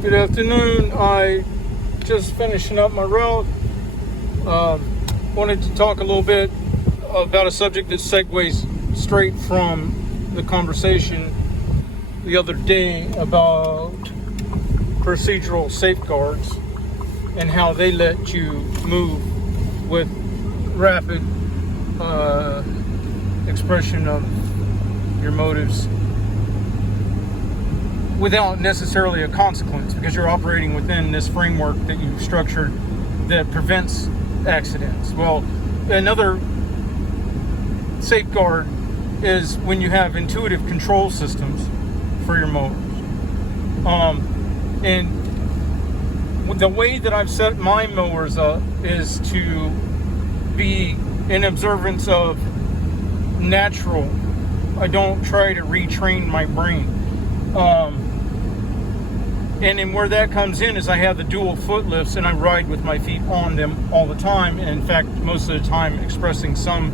Good afternoon. I just finishing up my route. Wanted to talk a little bit about a subject that segues straight from the conversation the other day about procedural safeguards and how they let you move with rapid expression of your motives without necessarily a consequence, because you're operating within this framework that you've structured that prevents accidents. Well, another safeguard is when you have intuitive control systems for your motors. And the way that I've set my mowers up is to be in observance of natural. I don't try to retrain my brain. And then where that comes in is I have the dual foot lifts and I ride with my feet on them all the time. And in fact, most of the time expressing some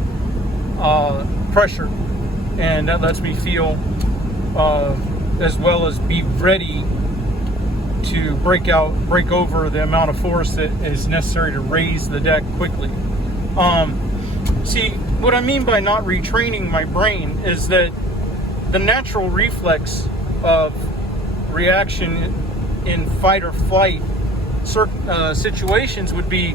pressure. And that lets me feel as well as be ready to break over the amount of force that is necessary to raise the deck quickly. See, what I mean by not retraining my brain is that the natural reflex of reaction in fight or flight situations would be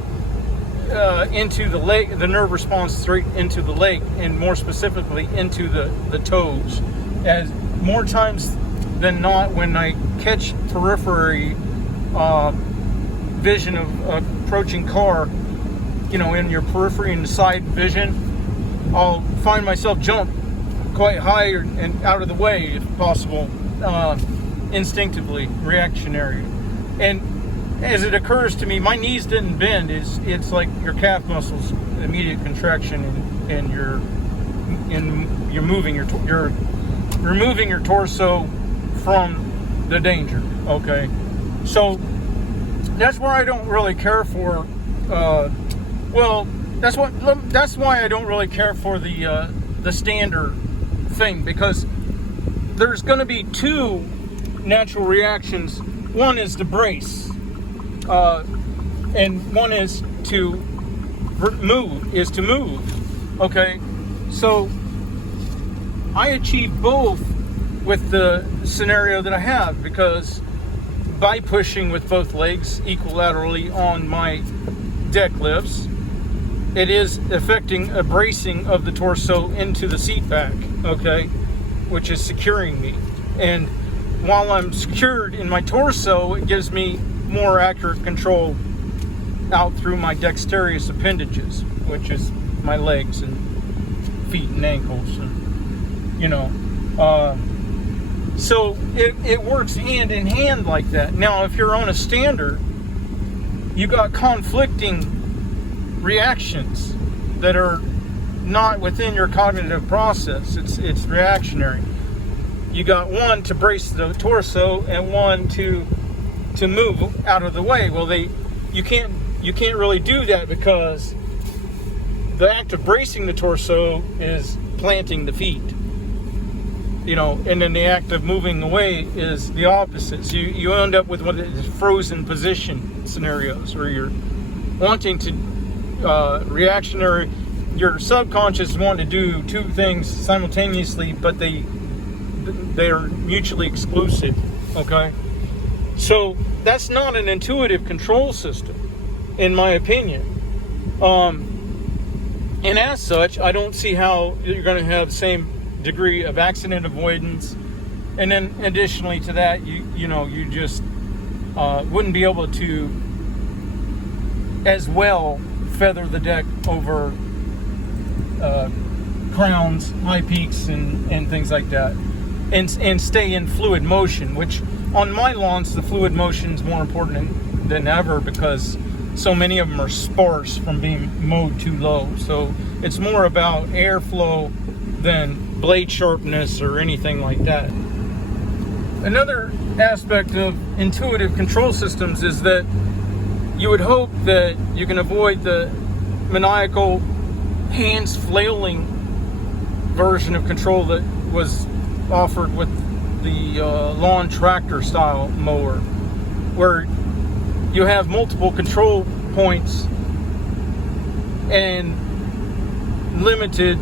into the leg, the nerve response straight into the leg, and more specifically into the toes. As more times than not, when I catch periphery vision of approaching car, in your periphery and the side vision, I'll find myself jump quite high and out of the way if possible. Instinctively reactionary. And as it occurs to me, my knees didn't bend. It's like your calf muscles immediate contraction, and you're moving you're removing your torso from the danger. Okay, so that's where I don't really care for that's why I don't really care for the standard thing, because there's going to be two natural reactions. One is to brace, and one is to move. Okay, so I achieve both with the scenario that I have, because by pushing with both legs equilaterally on my deck lifts, it is affecting a bracing of the torso into the seat back, okay, which is securing me. And while I'm secured in my torso, it gives me more accurate control out through my dexterous appendages, which is my legs and feet and ankles, and so it works hand in hand like that. Now, if you're on a standard, you got conflicting reactions that are not within your cognitive process. It's reactionary. You got one to brace the torso and one to move out of the way. Well, you can't really do that, because the act of bracing the torso is planting the feet, and then the act of moving away is the opposite. So you end up with one of the frozen position scenarios where you're wanting to reactionary. Your subconscious want to do two things simultaneously, but they are mutually exclusive. Okay, so that's not an intuitive control system, in my opinion. And as such, I don't see how you're going to have the same degree of accident avoidance. And then additionally to that, you just wouldn't be able to as well feather the deck over crowns, high peaks, and things like that, and stay in fluid motion, which on my lawns the fluid motion is more important than ever, because so many of them are sparse from being mowed too low. So it's more about airflow than blade sharpness or anything like that. Another aspect of intuitive control systems is that you would hope that you can avoid the maniacal hands flailing version of control that was offered with the lawn tractor style mower. where you have multiple control points and limited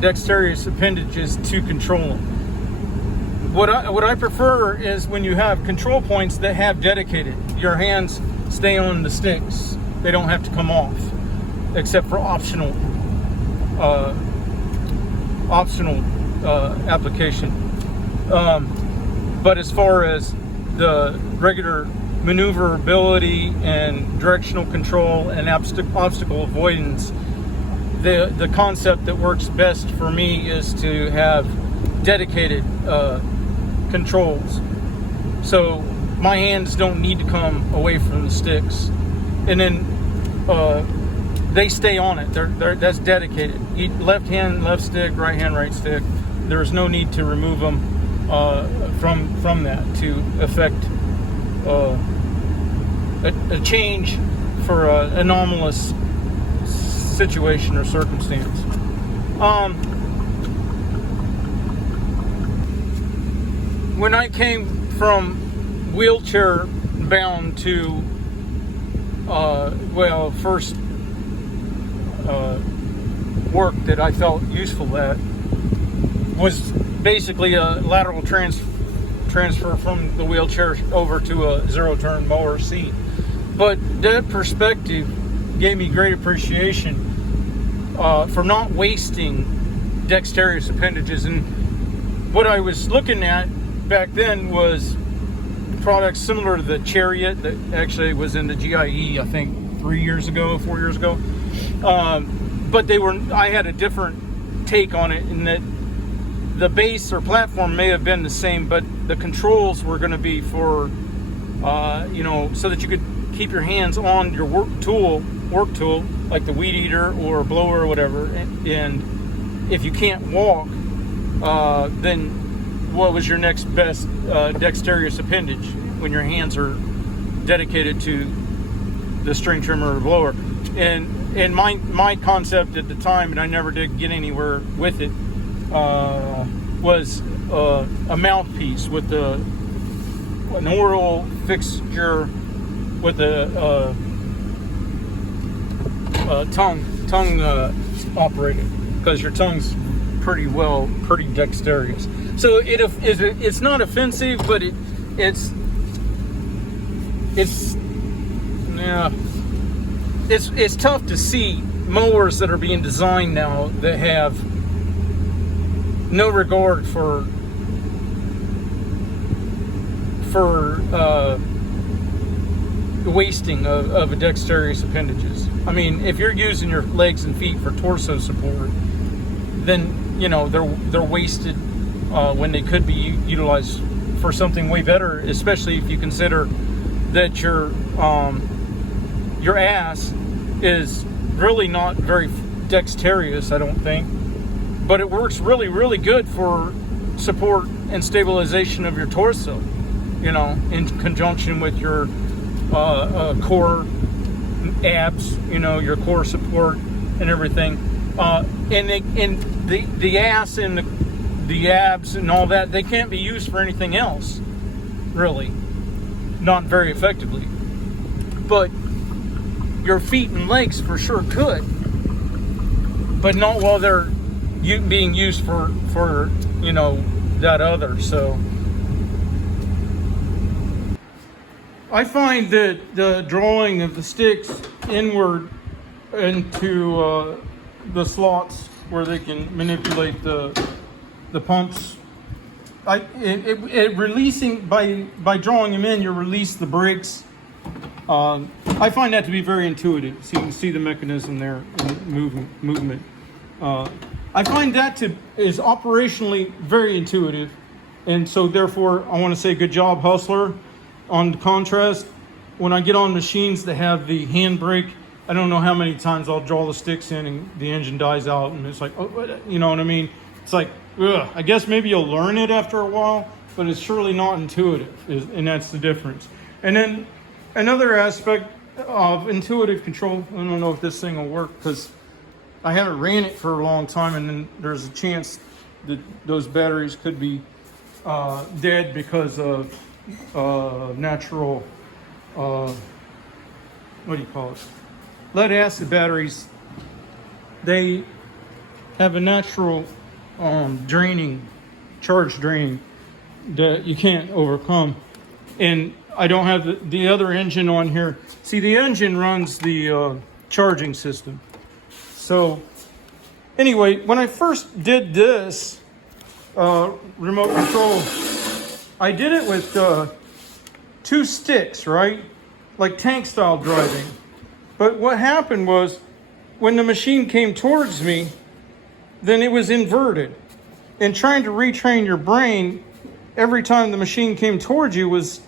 dexterous appendages to control them. What I prefer is when you have control points that have dedicated. Your hands stay on the sticks; they don't have to come off, except for optional application. But as far as the regular maneuverability and directional control and obstacle avoidance, the concept that works best for me is to have dedicated controls, so my hands don't need to come away from the sticks, and then they stay on it. That's dedicated. Left hand, left stick; right hand, right stick. There's no need to remove them from that to affect a change for an anomalous situation or circumstance. When I came from wheelchair bound to first work that I felt useful at was basically a lateral transfer from the wheelchair over to a zero-turn mower seat. But that perspective gave me great appreciation for not wasting dexterous appendages. And what I was looking at back then was products similar to the Chariot that actually was in the GIE, I think 4 years ago. But I had a different take on it in that the base or platform may have been the same, but the controls were going to be for, so that you could keep your hands on your work tool, like the weed eater or blower or whatever. And if you can't walk, then what was your next best dexterous appendage when your hands are dedicated to the string trimmer or blower? And my concept at the time, and I never did get anywhere with it, was a mouthpiece with an oral fixture with a tongue operated, because your tongue's pretty dexterous. So it's not offensive, but it's tough to see mowers that are being designed now that have no regard for wasting of a dexterous appendages. I mean, if you're using your legs and feet for torso support, then they're wasted when they could be utilized for something way better, especially if you consider that your ass is really not very dexterous, I don't think, but it works really, really good for support and stabilization of your torso, in conjunction with your core abs, your core support and everything. And the ass and the abs and all that, they can't be used for anything else, really, not very effectively. But your feet and legs for sure could, but not while they're being used for that other. So I find that the drawing of the sticks inward into the slots where they can manipulate the pumps, releasing by drawing them in, you release the brakes. I find that to be very intuitive. So you can see the mechanism there in movement. I find that is operationally very intuitive, and so therefore I want to say good job, Hustler. On the contrast, when I get on machines that have the handbrake, I don't know how many times I'll draw the sticks in and the engine dies out, and it's like, you know what I mean? It's like, ugh. I guess maybe you'll learn it after a while, but it's surely not intuitive, and that's the difference. And then another aspect of intuitive control, I don't know if this thing will work because I haven't ran it for a long time, and then there's a chance that those batteries could be dead because of natural, what do you call it? Lead acid batteries. They have a natural charge draining that you can't overcome. And I don't have the other engine on here. See, the engine runs the charging system. So anyway, when I first did this remote control, I did it with 2 sticks, right? Like tank style driving. But what happened was, when the machine came towards me, then it was inverted. And trying to retrain your brain every time the machine came towards you was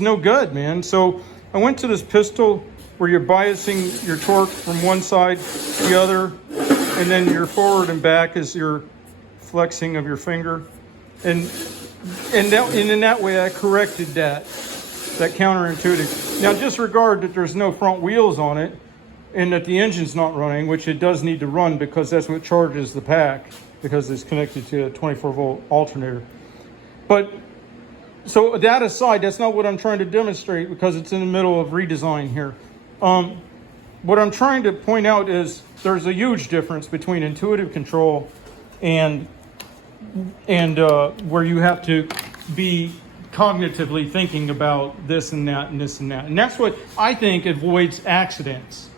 no good, man. So I went to this pistol where you're biasing your torque from one side to the other, and then your forward and back is your flexing of your finger. And in that way I corrected that counterintuitive. Now disregard that there's no front wheels on it and that the engine's not running, which it does need to run because that's what charges the pack, because it's connected to a 24-volt alternator. But so that aside, that's not what I'm trying to demonstrate because it's in the middle of redesign here. What I'm trying to point out is there's a huge difference between intuitive control and where you have to be cognitively thinking about this and that and this and that. And that's what I think avoids accidents.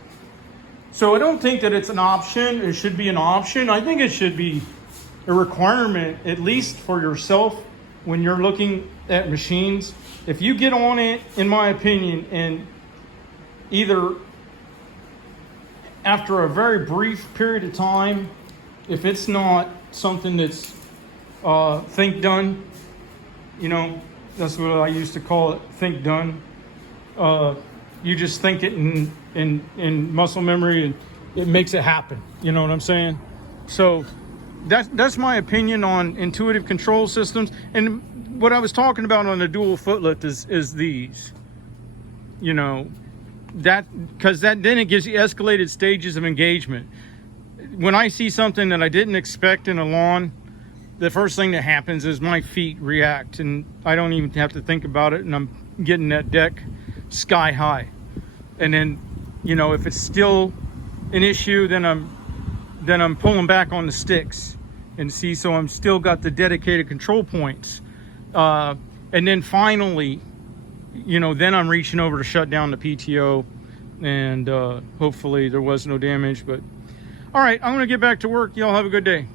So I don't think that it's an option. It should be an option. I think it should be a requirement, at least for yourself, when you're looking at machines. If you get on it, in my opinion, and either after a very brief period of time, if it's not something that's think done, you know, that's what I used to call it, think done. You just think it in muscle memory, and it makes it happen. You know what I'm saying? So that's my opinion on intuitive control systems. And what I was talking about on the dual foot lift is these. You know, because then it gives you escalated stages of engagement. When I see something that I didn't expect in a lawn, the first thing that happens is my feet react, and I don't even have to think about it, and I'm getting that deck sky high. And then, you know, if it's still an issue, then I'm pulling back on the sticks, and see, so I'm still got the dedicated control points. And then finally, you know, then I'm reaching over to shut down the PTO, and hopefully there was no damage. But all right, I'm gonna get back to work. Y'all have a good day.